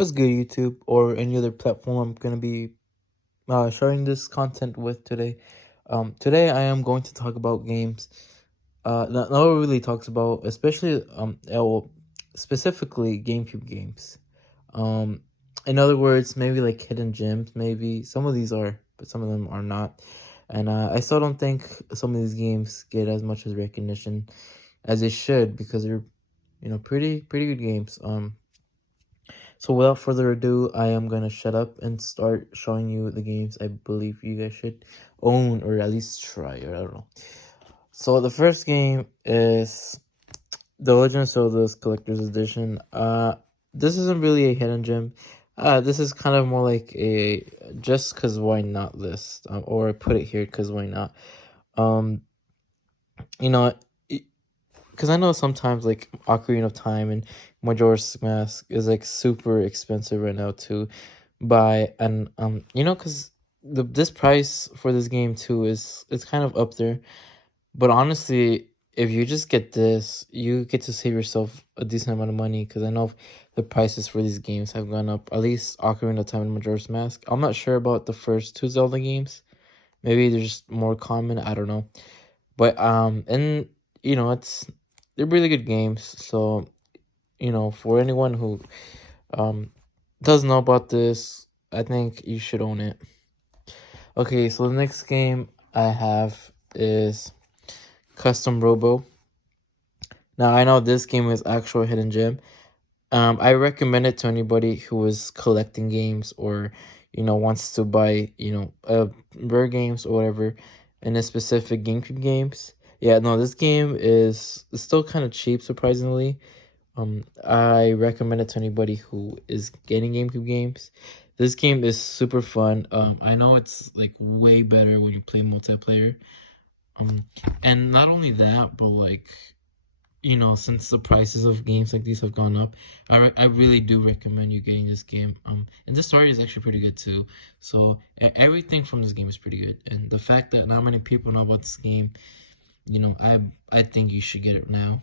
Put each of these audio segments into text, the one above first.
What's good, YouTube, or any other platform I'm gonna be sharing this content with today? Today I am going to talk about games. Not really talks about, especially specifically GameCube games. Um, in other words, maybe like hidden gems. Maybe some of these are, but some of them are not. And I still don't think some of these games get as much as recognition as they should because they're, pretty good games. So without further ado, I am gonna shut up and start showing you the games I believe you guys should own or at least try, or I don't know. So the first game is The Legend of Zelda's Collector's Edition. This isn't really a hidden gem. This is kind of more like a just cause why not list, or put it here cause why not. Um, you know, because I know sometimes like Ocarina of Time and Majora's Mask is like super expensive right now to buy, and because this price for this game too is it's kind of up there. But honestly, if you just get this, you get to save yourself a decent amount of money. Because I know the prices for these games have gone up. At least Ocarina of Time and Majora's Mask. I'm not sure about the first two Zelda games. Maybe they're just more common. I don't know. But and it's they're really good games. So for anyone who um doesn't know about this, I think you should own it. Okay, so the next game I have is Custom Robo. Now I know this game is actual hidden gem. I recommend it to anybody who is collecting games or wants to buy rare games or whatever in a specific GameCube games. Yeah, no, this game is still kind of cheap, surprisingly. I recommend it to anybody who is getting GameCube games. This game is super fun. I know it's like way better when you play multiplayer. Um, and not only that, but like since the prices of games like these have gone up, I really do recommend you getting this game. And the story is actually pretty good too. So everything from this game is pretty good, and the fact that not many people know about this game, I think you should get it now.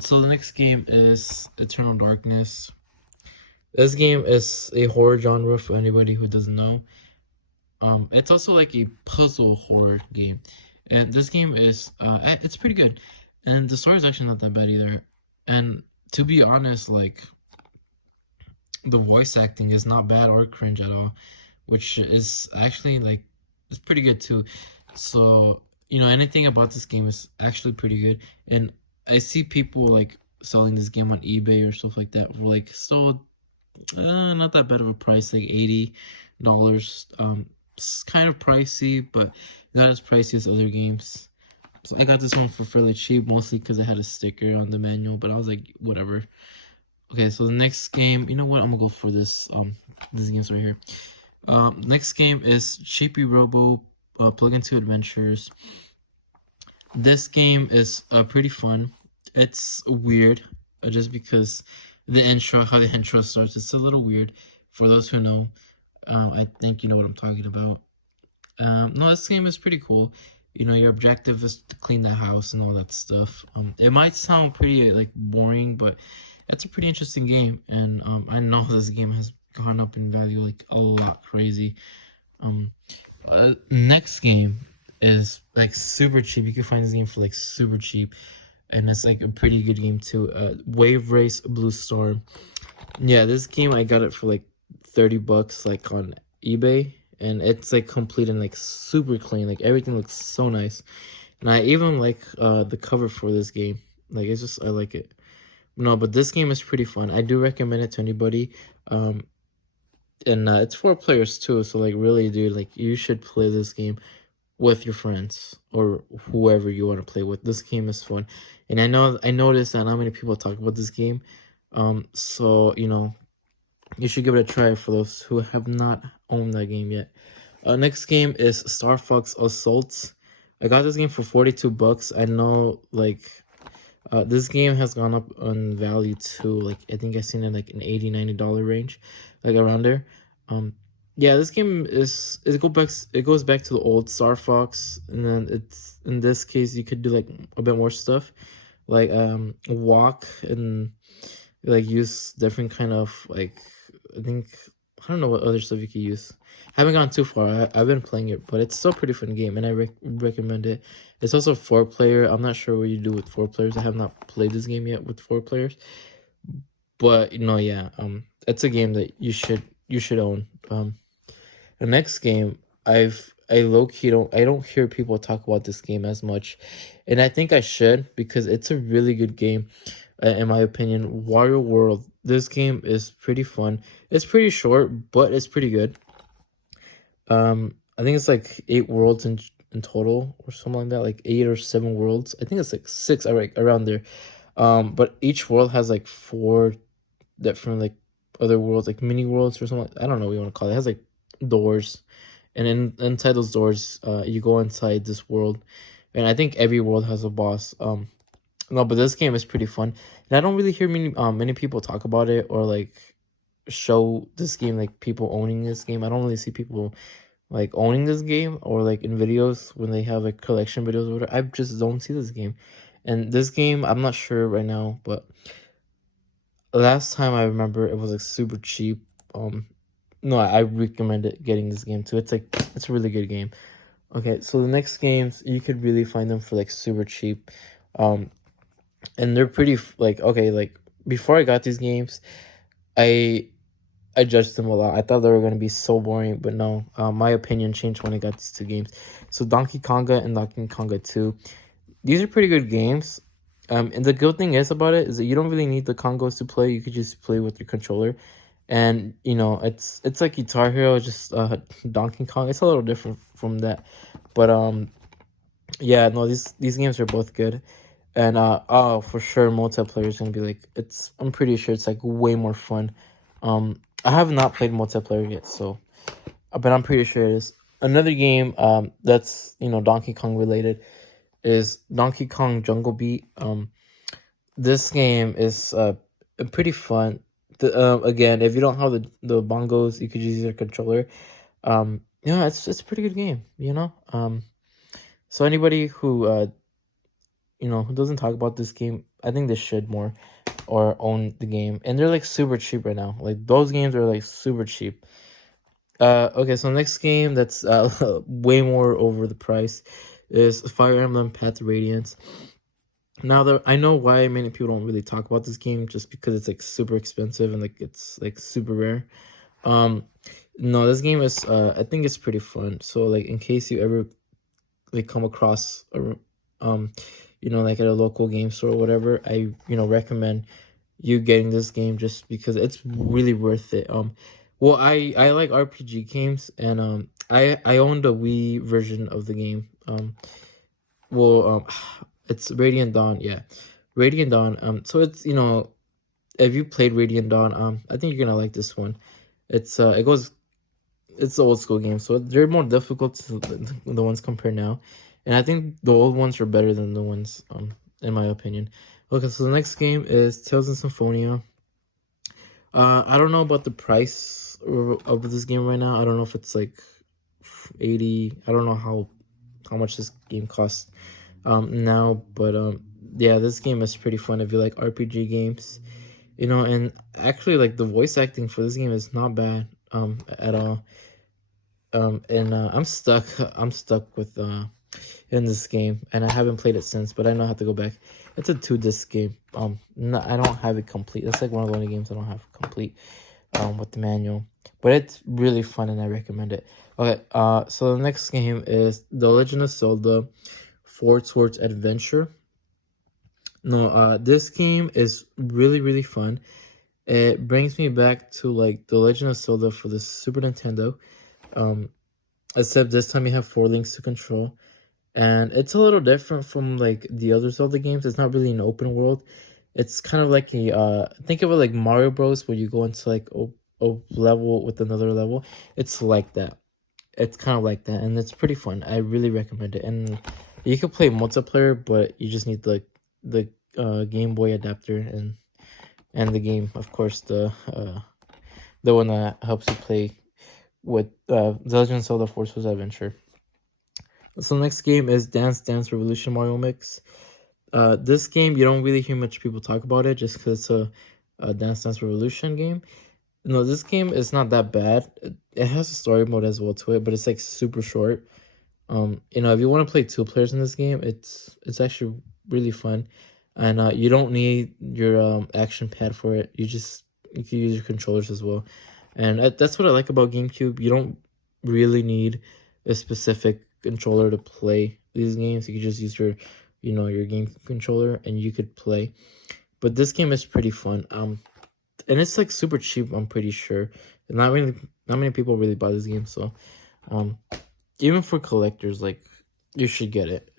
So the next game is Eternal Darkness. This game is a horror genre for anybody who doesn't know. It's also like a puzzle horror game, and this game is it's pretty good, and the story is actually not that bad either. And to be honest, like the voice acting is not bad or cringe at all, which is actually like it's pretty good too. So anything about this game is actually pretty good, and I see people like selling this game on eBay or stuff like that for like still not that bad of a price, like $80. It's kind of pricey, but not as pricey as other games. So I got this one for fairly cheap, mostly because it had a sticker on the manual. But I was like, whatever. Okay, so the next game, you know what? I'm gonna go for this. This game's right here. Next game is Cheapy Robo Plug into Adventures. This game is pretty fun. It's weird, just because how the intro starts. It's a little weird. For those who know, I think you know what I'm talking about. No, this game is pretty cool. Your objective is to clean the house and all that stuff. It might sound pretty like boring, but it's a pretty interesting game. And I know this game has gone up in value like a lot crazy. Next game is like super cheap. You can find this game for like super cheap, and it's like a pretty good game too. Wave Race Blue Storm. Yeah, this game I got it for like $30 like on eBay, and it's like complete and like super clean. Like everything looks so nice, and I even like the cover for this game. Like it's just I like it. No, but this game is pretty fun. I do recommend it to anybody. And it's 4 players too, so like really, dude, like you should play this game with your friends or whoever you want to play with. This game is fun, and I noticed that not many people talk about this game. So you should give it a try for those who have not owned that game yet. Next game is Star Fox Assault. I got this game for $42. I know, like, this game has gone up on value too. Like, I think I seen it like an $80-$90 range, like around there. Yeah, this game it goes back to the old Star Fox, and then it's in this case you could do like a bit more stuff, like walk and you like use different kind of like, I think, I don't know what other stuff you could use. Haven't gone too far. I've been playing it, but it's still a pretty fun game, and I recommend it. It's also 4 player. I'm not sure what you do with 4 players. I have not played this game yet with 4 players, but yeah, it's a game that you should own. The next game, I low key don't hear people talk about this game as much, and I think I should because it's a really good game, in my opinion. Wario World. This game is pretty fun. It's pretty short, but it's pretty good. I think it's like 8 worlds in total or something like that, like 8 or 7 worlds. I think it's like six, around there. But each world has like 4 different like other worlds, like mini worlds or something. I don't know what you want to call it. It has like doors, and inside those doors, you go inside this world, and I think every world has a boss. No, but this game is pretty fun, and I don't really hear many people talk about it or like show this game, like people owning this game. I don't really see people like owning this game or like in videos when they have like collection videos or whatever. I just don't see this game, and this game I'm not sure right now, but last time I remember it was like super cheap. No, I recommend getting this game too. It's a really good game. Okay, so the next games you could really find them for like super cheap, um, and they're pretty like, okay, like before I got these games, I I judged them a lot. I thought they were gonna be so boring, but no. My opinion changed when I got these 2 games. So Donkey Konga and Donkey Konga 2. These are pretty good games. And the good thing is about it is that you don't really need the Congos to play. You could just play with your controller. And it's like Guitar Hero, just Donkey Kong. It's a little different from that, but yeah, no, these games are both good, and oh, for sure, multiplayer is gonna be like, I'm pretty sure it's like way more fun. I have not played multiplayer yet, so but I'm pretty sure it is. Another game that's Donkey Kong related is Donkey Kong Jungle Beat. This game is pretty fun. Again, if you don't have the bongos, you could use your controller. It's a pretty good game. So anybody who doesn't talk about this game, I think they should more or own the game. And they're like super cheap right now. Like those games are like super cheap. Okay, so next game that's way more over the price is Fire Emblem Path of Radiance. Now, I know why many people don't really talk about this game, just because it's like super expensive and like it's like super rare. Um, no, this game is I think it's pretty fun. So like in case you ever like come across like at a local game store or whatever, I recommend you getting this game just because it's really worth it. Well, I like RPG games, and I owned a Wii version of the game. Well, it's Radiant Dawn, yeah, Radiant Dawn. So it's if you played Radiant Dawn, I think you're gonna like this one. It's it's the old school game, so they're more difficult to the ones compared now, and I think the old ones are better than the ones, in my opinion. Okay, so the next game is Tales of Symphonia. I don't know about the price of this game right now. I don't know if it's like 80. I don't know how much this game costs now, but yeah, this game is pretty fun if you like RPG games. And actually, like, the voice acting for this game is not bad at all. And I'm stuck with in this game, and I haven't played it since, but I know I have to go back. It's a 2 disc game. No, I don't have it complete. That's like one of the only games I don't have complete with the manual, but it's really fun and I recommend it. Okay, so the next game is The Legend of Zelda: Four Swords Adventure. No, this game is really, really fun. It brings me back to like The Legend of Zelda for the Super Nintendo. Um, Except this time you have 4 links to control, and it's a little different from like the other Zelda games. It's not really an open world. It's kind of like think of it like Mario Bros, where you go into like a level with another level. It's like that. It's kind of like that, and it's pretty fun. I really recommend it. And you can play multiplayer, but you just need the Game Boy adapter and the game, of course, the one that helps you play with The Legend of Zelda: Four Swords Adventure. So the next game is Dance Dance Revolution Mario Mix. This game, you don't really hear much people talk about it just because it's Dance Dance Revolution game. No, this game is not that bad. It has a story mode as well to it, but it's like super short. If you want to play two players in this game, it's actually really fun, and you don't need your action pad for it. You can use your controllers as well, and that's what I like about GameCube. You don't really need a specific controller to play these games. You can just use your game controller, and you could play. But this game is pretty fun. And it's like super cheap. I'm pretty sure. Not many people really buy this game, so um even for collectors, like, you should get it.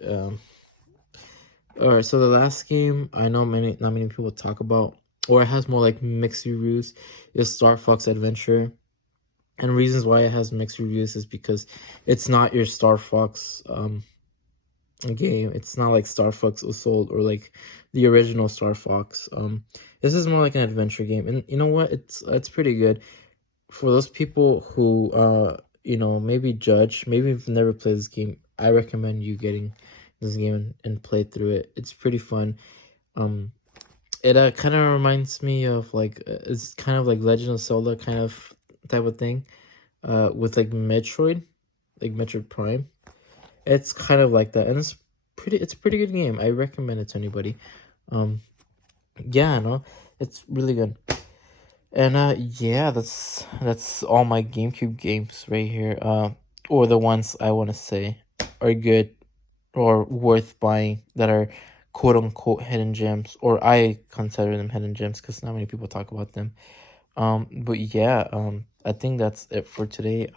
All right, so the last game I know not many people talk about, or it has more like mixed reviews, is Star Fox Adventure. And reasons why it has mixed reviews is because it's not your Star Fox game. It's not like Star Fox Assault or like the original Star Fox. This is more like an adventure game, and you know what? It's pretty good for those people who maybe judge, maybe you've never played this game. I recommend you getting this game and play through it. It's pretty fun. It kind of reminds me of like it's kind of like Legend of Zelda kind of type of thing. With like Metroid Prime. It's kind of like that, and it's a pretty good game. I recommend it to anybody. Um, yeah, no, it's really good. And yeah, that's all my GameCube games right here. Or the ones I want to say are good or worth buying, that are quote unquote hidden gems, or I consider them hidden gems because not many people talk about them. But yeah, I think that's it for today.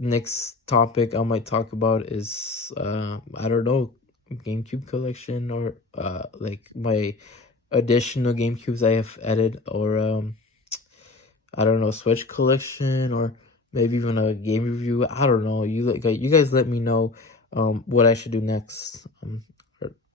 Next topic I might talk about is I don't know, GameCube collection, or like my additional GameCubes I have added, or I don't know, Switch collection, or maybe even a game review. I don't know. You guys let me know what I should do next.